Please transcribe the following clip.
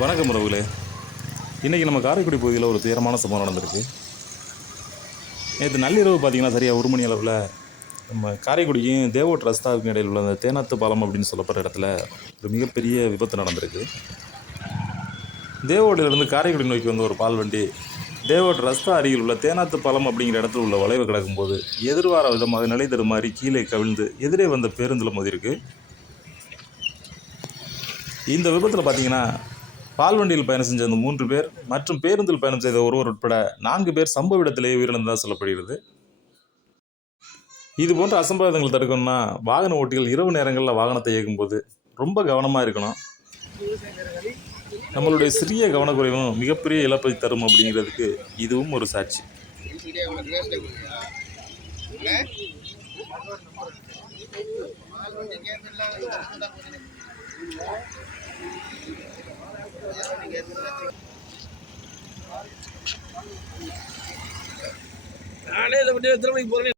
வணக்கம் உறவுகளே. இன்றைக்கி நம்ம காரைக்குடி பகுதியில் ஒரு துயரமான சம்பவம் நடந்திருக்கு. நேற்று நள்ளிரவு பார்த்திங்கன்னா சரியாக 1 மணி அளவில் நம்ம காரைக்குடிக்கும் தேவோட் ரஸ்தாவுக்கும் இடையில் உள்ள அந்த தேனாத்து பாலம் அப்படின்னு சொல்லப்படுற இடத்துல ஒரு மிகப்பெரிய விபத்து நடந்திருக்கு. தேவோட்டிலிருந்து காரைக்குடி நோக்கி வந்த ஒரு பால் வண்டி தேவோட் ரஸ்தா அருகில் உள்ள தேனாத்து பாலம் அப்படிங்கிற இடத்துல உள்ள வளைவு கிடக்கும்போது எதிர்வார விதமாக நிலை தடுமாறி கீழே கவிழ்ந்து எதிரே வந்த பேருந்தில் மோதிருக்கு. இந்த விபத்தில் பார்த்திங்கன்னா பால்வண்டியில் பயணம் செஞ்ச அந்த 3 பேர் மற்றும் பேருந்தில் பயணம் செய்த ஒருவர் உட்பட 4 பேர் சம்பவ இடத்திலேயே உயிரிழந்ததாக சொல்லப்படுகிறது. இது போன்ற அசம்பாவிதங்களை தடுக்கணும்னா வாகன ஓட்டிகள் இரவு நேரங்களில் வாகனத்தை இயக்கும்போது ரொம்ப கவனமாக இருக்கணும். நம்மளுடைய சிறிய கவனக்குறைவும் மிகப்பெரிய இழப்பை தரும் அப்படிங்கிறதுக்கு இதுவும் ஒரு சாட்சி. நானே இதை பற்றி எத்தனை மணிக்கு போகிறேன்.